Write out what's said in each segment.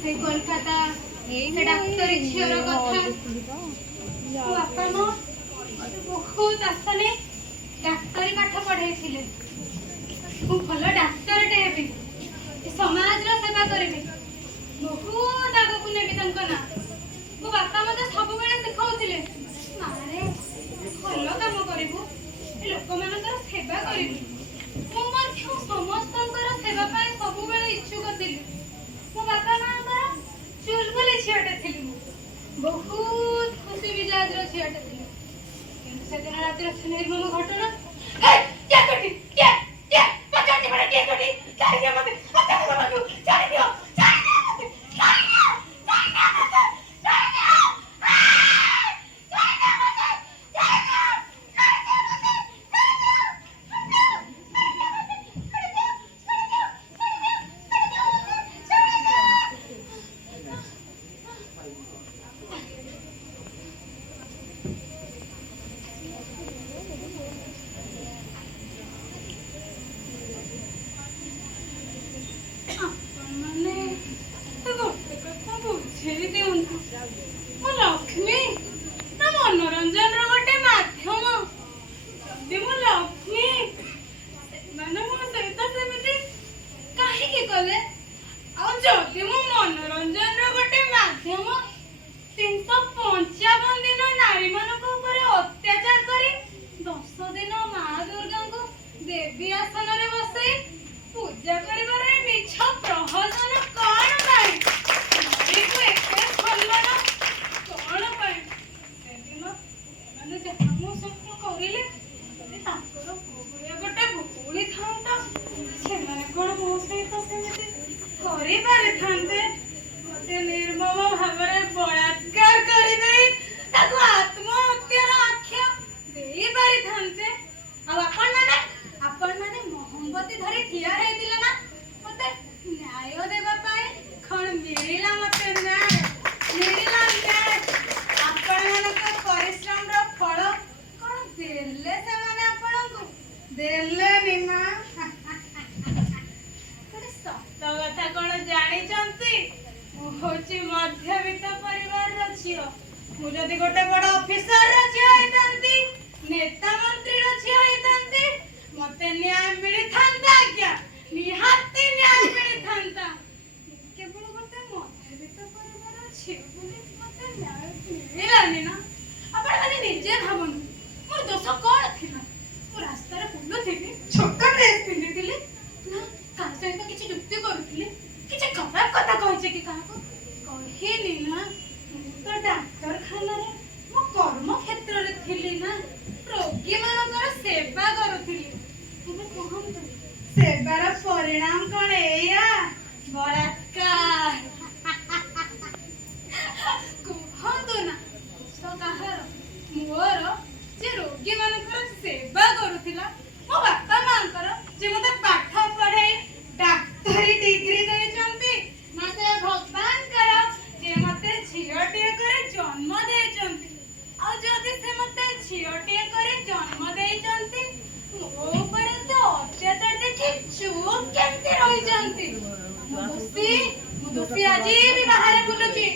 से कोलकाता से डाक्तरी झीर कथा बापा मो बहुत आशा डाक्तरी पाठ पढ़े भल डाक्तर टे समाज सेवा करी बहुत आग को नेबी ना मो बापा मत सब शिखाऊे मारे भल कम करू लोक मान सेवा करी समस्त सेवा सब इच्छुक थी मो बापा माँ चुलबुली झीटे थी बहुत खुशी मिजाज झीटे थी से दिन रात निर्मम घटना लक्ष्मी मनोरंजन रोटे मध्यम लक्ष्मी मैंने मो सहित सेमती कहीं कले आदि मो मनोरंजन रोटे मध्यम 355 दिन नारी मानक अत्याचार करी 10 दिन माँ दुर्गा को देवी आसन रे बसई पूजा कर मिछ प्रहसन कौन पाई निर्मम भाव बलात्कार कर आत्महत्यार आख्या दे पारि आपण माने मोहब्बती धरी ठिया हेतिले ना मते न्याय देबा पाए खण मिलिला मते न्याय मिलिला न्याय आपण मानक परिश्रम रो फल कोन देले से माने आपण को देले निमा कोन सत कथा कोन जानि चंती होची मध्यवित्त परिवार रो छियो मु जदी गोटे बड़ ऑफिसर रो छियो हेतंती नेता मंत्री रो छियो हेतंती मते न्याय मिली थांता क्या निहाती न्याय मिली थांता केवल गोटे मध्यवित्त परिवार छियो बोली मते न्याय मिलानी ना आपण माने निजे भाबन मोर दोष कोन थिला मु रास्ता रे बुलु थिली छोटा ड्रेस पिंदी थिली ना का सहित किछि जुक्ति करूथिली किछि खराब कथा कहै कि काको कहिनी ना तो डाक्टर खाना रे मो कर्म क्षेत्र रे थिली ना रोगी मानकर सेवा करूथिली तुमे कहंतु सेवार परिणाम कोन एया बलात्कार कहंतु ना तो कहार मोर जे रोगी मानकर सेवा करूथिला मो बापा मानकर जे मते पाठ पढे डाक्टरी डिग्री देचंती मते भगवान करो जे मते झियोटिए करे जन्म देचंती आ जदी से मते झियोटिए करे जन्म देचंती मो ऊपर तो अत्याचार देखि चुप केमते रहि जंती मुदुसी आजी भी बाहर बुलुची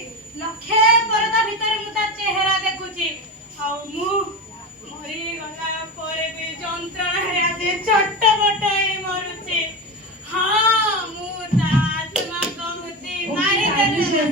लखे परदा भीतर मुता चेहरा देखुची आ मु मरी गला परे भी जंत्रणा रे आजे छटपट हे मरुची हाँ मु आत्मा कहूची मारी देले